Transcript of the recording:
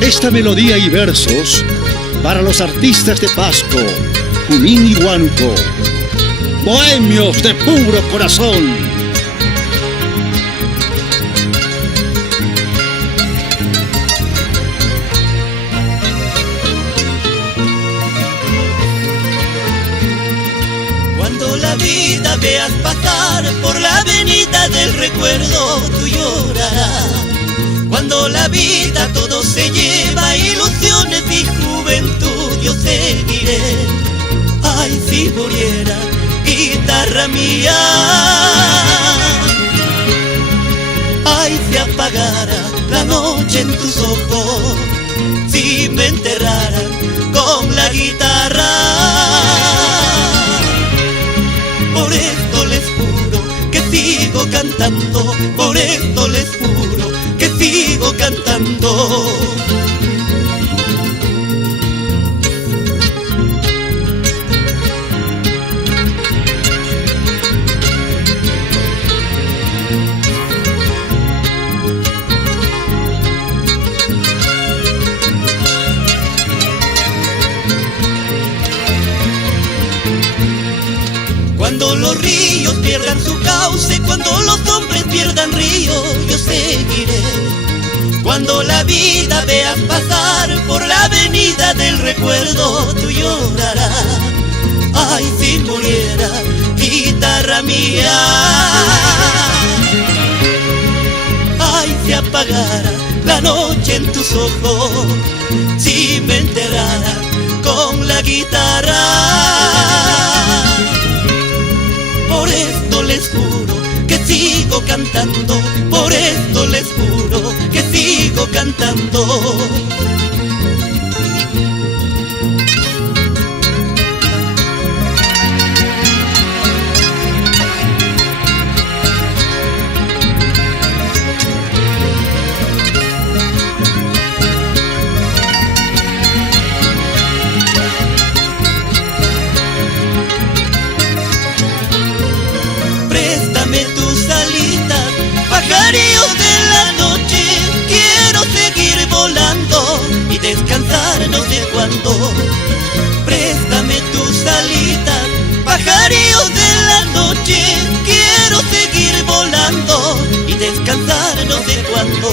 Esta melodía y versos para los artistas de Pasco, Junín y Huánuco, bohemios de puro corazón. Cuando la vida veas pasar por la avenida del recuerdo, tú llorarás. Cuando la vida todo se lleva, ilusiones y juventud, yo seguiré. Ay, si muriera, guitarra mía. Ay, si apagara la noche en tus ojos, si me enterraran con la guitarra. Por esto les juro que sigo cantando, por esto les juro que sigo cantando. Cuando los ríos pierdan su cauce, cuando los hombres pierdan ríos, yo seguiré. Cuando la vida veas pasar por la avenida del recuerdo, tú llorarás. Ay, si muriera, guitarra mía. Ay, si apagara la noche en tus ojos, si me enterrara con la guitarra. Por esto les juro que sigo cantando, por esto les juro que sigo cantando. Pajarillos de la noche, quiero seguir volando y descansar no sé cuándo. Préstame tus alitas, pajarillos de la noche, quiero seguir volando y descansar no sé cuándo.